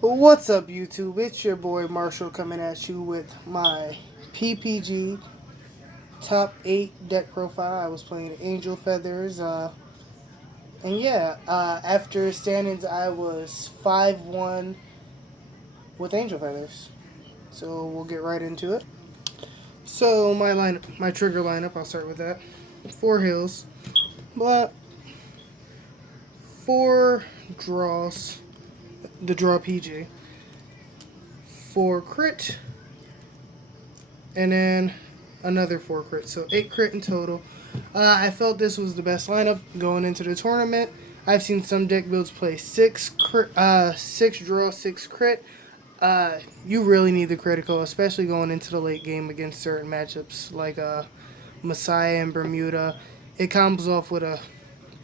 What's up, YouTube? It's your boy Marshall coming at you with my PPG top 8 deck profile. I was playing Angel Feathers, and yeah, after standings, I was 5-1 with Angel Feathers. So we'll get right into it. So my trigger lineup, I'll start with that. 4 heals, but 4 draws, the draw PG, 4 crit, and then another 4 crit, so 8 crit in total. I felt this was the best lineup going into the tournament. I've seen some deck builds play 6 draw, 6 crit. You really need the critical, especially going into the late game against certain matchups like Messiah and Bermuda. It comes off with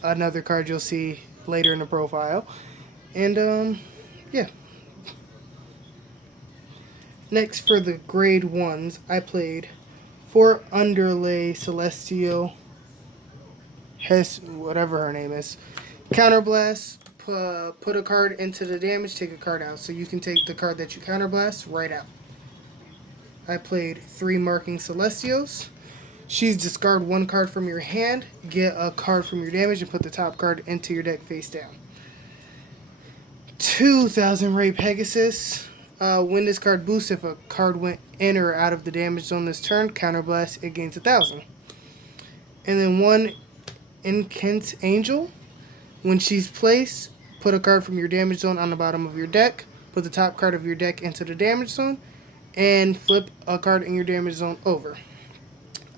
another card you'll see later in the profile, and yeah. Next, for the grade 1s, I played 4 Underlay Celestial, whatever her name is. Counterblast, put a card into the damage, take a card out. So you can take the card that you counterblast right out. I played 3 Marking Celestials. She's discard 1 card from your hand, get a card from your damage, and put the top card into your deck face down. 2,000 Ray Pegasus. When this card boosts, if a card went in or out of the damage zone this turn, counterblast, it gains 1,000. And then 1 Inkent Angel. When she's placed, put a card from your damage zone on the bottom of your deck, put the top card of your deck into the damage zone, and flip a card in your damage zone over.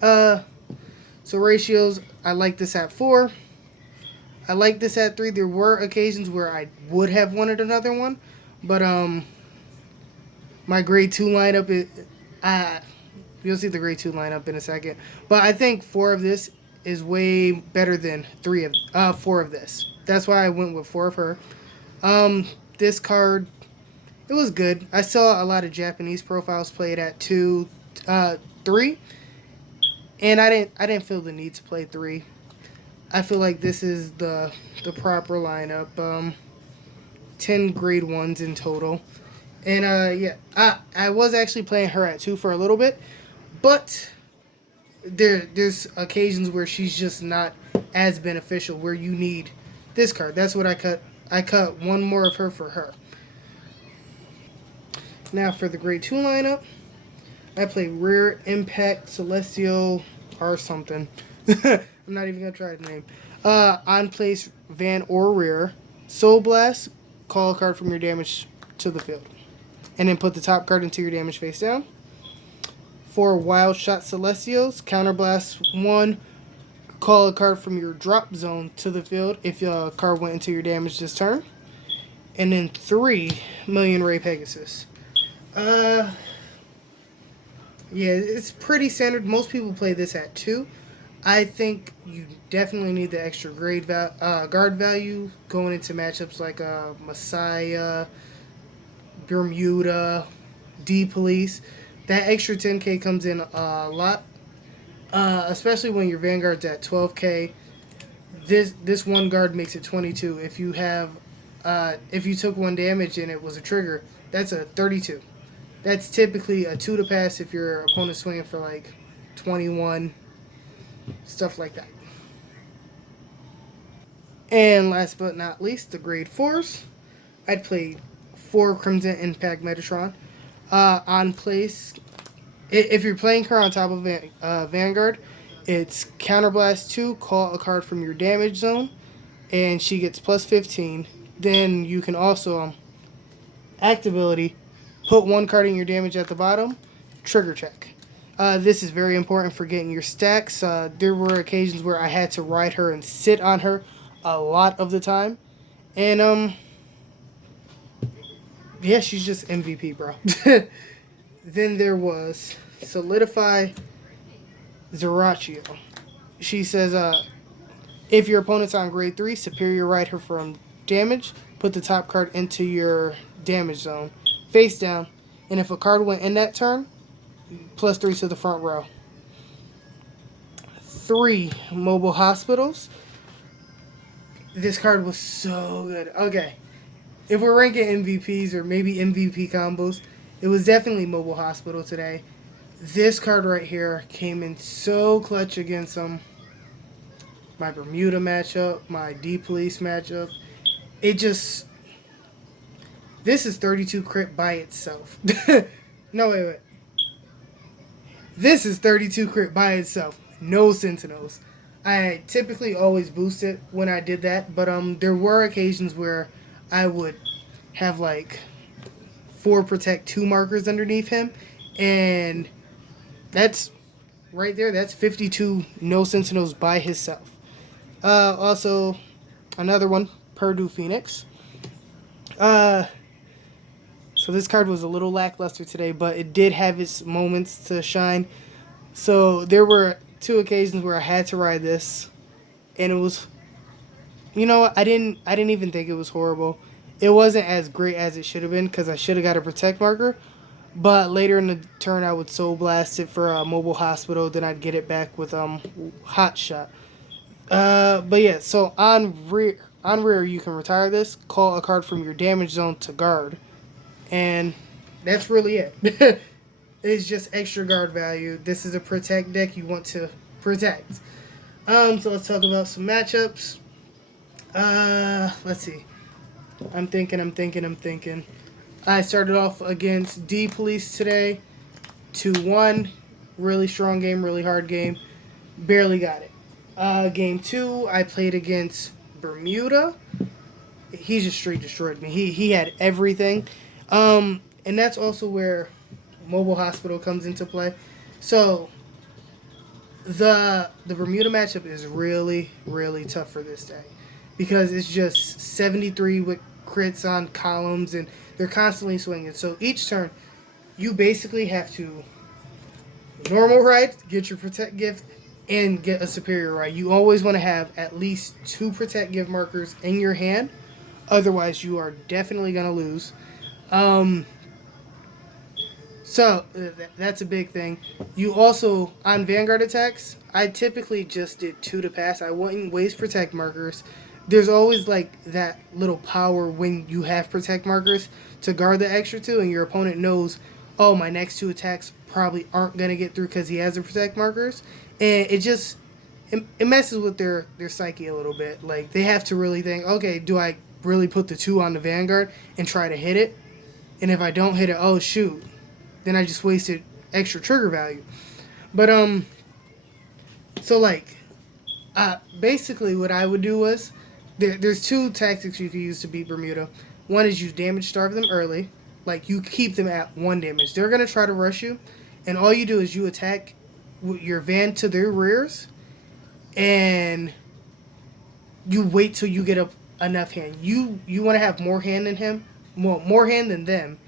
So ratios, I like this at 4. I like this at 3. There were occasions where I would have wanted another one, but my grade 2 lineup is you'll see the grade 2 lineup in a second. But I think 4 of this is way better than 4 of this. That's why I went with 4 of her. This card, it was good. I saw a lot of Japanese profiles play it at 2, 3, and I didn't feel the need to play 3. I feel like this is the proper lineup. 10 grade 1s in total. And yeah, I was actually playing her at 2 for a little bit, but there's occasions where she's just not as beneficial, where you need this card. That's what I cut. I cut 1 more of her for her. Now for the grade 2 lineup, I play Rare Impact Celestial or something. I'm not even gonna try the name. On place Van or Rare, Soul Blast, call a card from your damage to the field, and then put the top card into your damage face down. 4 Wild Shot Celestials, counterblast 1, call a card from your drop zone to the field if a card went into your damage this turn. And then 3 Million Ray Pegasus. Yeah, it's pretty standard. Most people play this at 2. I think you definitely need the extra guard value going into matchups like Messiah, Bermuda, D-Police. That extra 10k comes in a lot, especially when your Vanguard's at 12k. This one guard makes it 22. If you took 1 damage and it was a trigger, that's a 32. That's typically a 2 to pass if your opponent's swinging for like 21, stuff like that. And last but not least, the grade 4s. I'd play 4 Crimson Impact Metatron. On place, if you're playing her on top of Vanguard, it's Counterblast 2, call a card from your damage zone, and she gets plus 15. Then you can also, act ability, put 1 card in your damage at the bottom, trigger check. This is very important for getting your stacks. There were occasions where I had to ride her and sit on her a lot of the time. And, yeah, she's just MVP, bro. Then there was Solidify Zerachio. She says, if your opponent's on grade 3, superior ride her from damage, put the top card into your damage zone, face down, and if a card went in that turn, plus 3 to the front row. 3 Mobile Hospitals. This card was so good. Okay. if we're ranking MVPs or maybe MVP combos, it was definitely Mobile Hospital today. This card right here came in so clutch against my Bermuda matchup, my D Police matchup. It just, this is 32 crit by itself. No, wait. This is 32 crit by itself. No Sentinels. I typically always boost it when I did that, but there were occasions where I would have like 4 protect 2 markers underneath him, and that's right there. That's 52 no Sentinels by himself. Also, another one, Purdue Phoenix. So this card was a little lackluster today, but it did have its moments to shine. So there were 2 occasions where I had to ride this, and it was, you know what? I didn't even think it was horrible. It wasn't as great as it should have been because I should have got a protect marker. But later in the turn, I would soul blast it for a Mobile Hospital. Then I'd get it back with Hot Shot. But yeah, so on rear you can retire this. Call a card from your damage zone to guard, and that's really it. It's just extra guard value. This is a protect deck you want to protect. So let's talk about some matchups. Let's see. I'm thinking. I started off against D Police today. 2-1. Really strong game, really hard game. Barely got it. Game 2, I played against Bermuda. He just straight destroyed me. He had everything. And that's also where Mobile Hospital comes into play. So the Bermuda matchup is really, really tough for this deck because it's just 73 with crits on columns and they're constantly swinging. So each turn, you basically have to normal ride, get your protect gift, and get a superior ride. You always want to have at least 2 protect gift markers in your hand. Otherwise, you are definitely going to lose. So that's a big thing. You also, on Vanguard attacks, I typically just did 2 to pass. I wouldn't waste protect markers. There's always like that little power when you have protect markers to guard the extra 2 and your opponent knows, oh, my next 2 attacks probably aren't going to get through because he has the protect markers. And it just, it messes with their psyche a little bit. Like, they have to really think, okay, do I really put the 2 on the Vanguard and try to hit it? And if I don't hit it, oh, shoot. Then I just wasted extra trigger value. But, so, like, basically what I would do was, there's 2 tactics you can use to beat Bermuda. One is you damage starve them early. Like, you keep them at 1 damage. They're going to try to rush you. And all you do is you attack your van to their rears. And you wait till you get up enough hand. You want to have more hand than him. Well, more hand than them.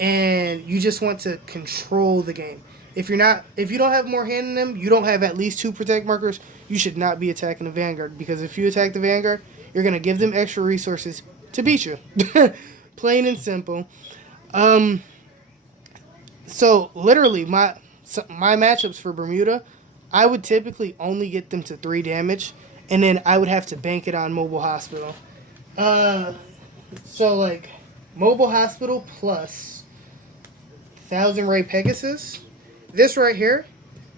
And you just want to control the game. If you don't have more hand than them, you don't have at least 2 protect markers, you should not be attacking the Vanguard. Because if you attack the Vanguard, you're going to give them extra resources to beat you. Plain and simple. So, literally, my matchups for Bermuda, I would typically only get them to 3 damage. And then I would have to bank it on Mobile Hospital. So, like, Mobile Hospital plus 1000 Ray Pegasus. This right here,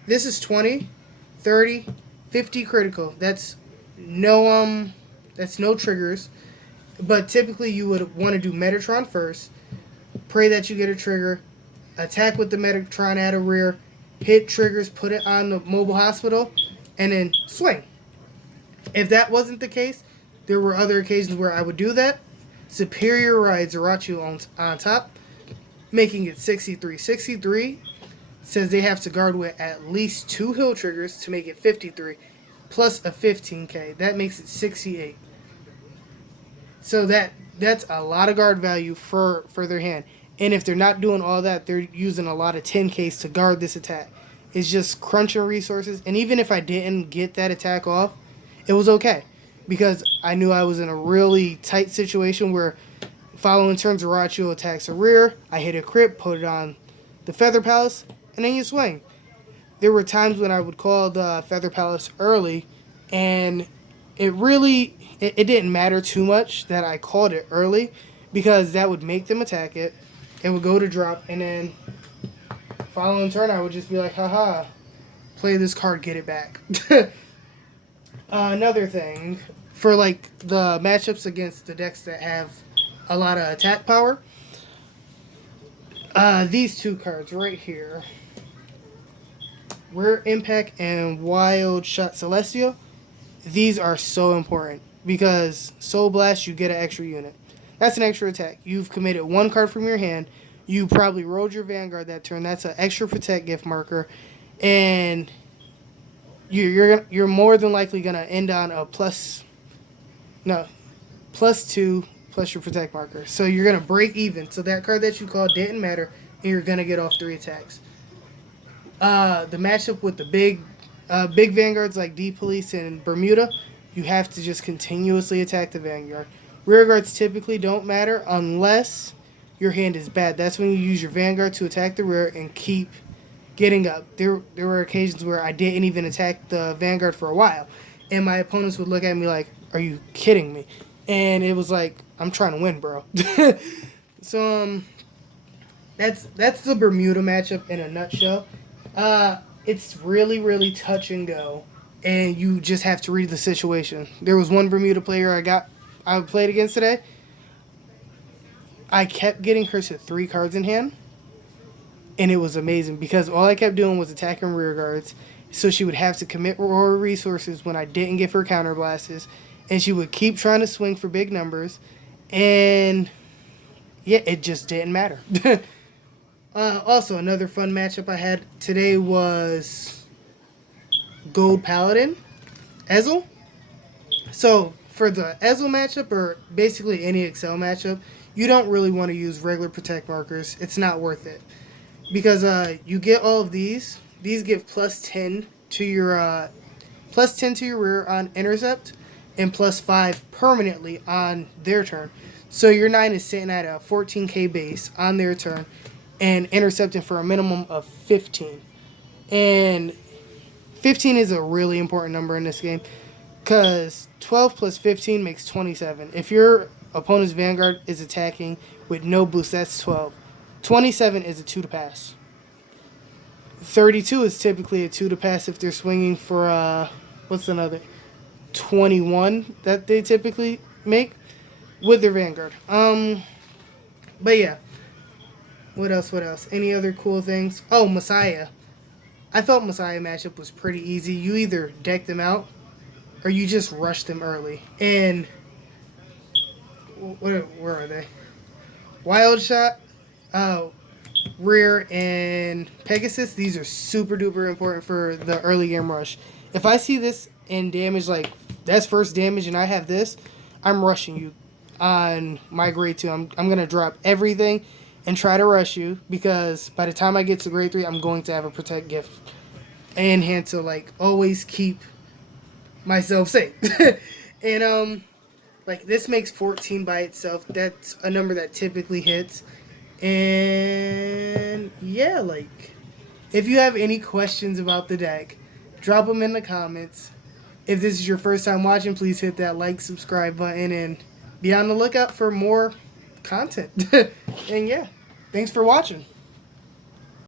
this is 20, 30, 50 critical. That's no triggers. But typically you would want to do Metatron first. Pray that you get a trigger. Attack with the Metatron at a rear. Hit triggers, put it on the Mobile Hospital, and then swing. If that wasn't the case, there were other occasions where I would do that. Superior ride Zerachu on top, making it 63. 63 says they have to guard with at least 2 hill triggers to make it 53, plus a 15k. That makes it 68. So that's a lot of guard value for their hand. And if they're not doing all that, they're using a lot of 10ks to guard this attack. It's just crunching resources. And even if I didn't get that attack off, it was okay. Because I knew I was in a really tight situation where following turn Zerachu attacks a rear, I hit a crit, put it on the Feather Palace, and then you swing. There were times when I would call the Feather Palace early, and it didn't matter too much that I called it early, because that would make them attack it. It would go to drop, and then following turn I would just be like, haha, play this card, get it back. Another thing, for like the matchups against the decks that have a lot of attack power, these two cards right here, Rare Impact and Wild Shot Celestial, these are so important because Soul Blast, you get an extra unit. That's an extra attack. You've committed one card from your hand. You probably rolled your Vanguard that turn. That's an extra protect gift marker, and you're more than likely gonna end on a +2 plus your protect marker. So you're gonna break even. So that card that you called didn't matter, and you're gonna get off 3 attacks. The matchup with the big Vanguards like D Police and Bermuda, you have to just continuously attack the Vanguard. Rear guards typically don't matter unless your hand is bad. That's when you use your Vanguard to attack the rear and keep getting up. There were occasions where I didn't even attack the Vanguard for a while, and my opponents would look at me like, "Are you kidding me?" And it was like, "I'm trying to win, bro." So that's the Bermuda matchup in a nutshell. It's really, really touch and go, and you just have to read the situation. There was one Bermuda player I played against today. I kept getting her to 3 cards in hand, and it was amazing because all I kept doing was attacking rear guards, so she would have to commit more resources when I didn't give her counter blasts, and she would keep trying to swing for big numbers, and yeah, it just didn't matter. Also, another fun matchup I had today was Gold Paladin, Ezel. So, for the Ezel matchup, or basically any Excel matchup, you don't really want to use regular protect markers. It's not worth it. Because you get all of these. These give +10 to your rear on intercept, and +5 permanently on their turn. So your 9 is sitting at a 14k base on their turn, and intercepting for a minimum of 15. And 15 is a really important number in this game, because 12 plus 15 makes 27. If your opponent's Vanguard is attacking with no boost, that's 12. 27 is a 2 to pass. 32 is typically a 2 to pass if they're swinging for, 21 that they typically make with their Vanguard. But yeah. What else? Any other cool things? Oh, Messiah. I felt Messiah matchup was pretty easy. You either deck them out, or you just rush them early. And where are they? Wild Shot, Rear, and Pegasus. These are super duper important for the early game rush. If I see this in damage, like that's first damage, and I have this, I'm rushing you on my grade 2. I'm gonna drop everything and try to rush you, because by the time I get to grade 3, I'm going to have a protect gift in hand to like always keep myself safe. And like this makes 14 by itself. That's a number that typically hits. And yeah, like if you have any questions about the deck, drop them in the comments. If this is your first time watching, please hit that like, subscribe button, and be on the lookout for more content. And yeah, thanks for watching.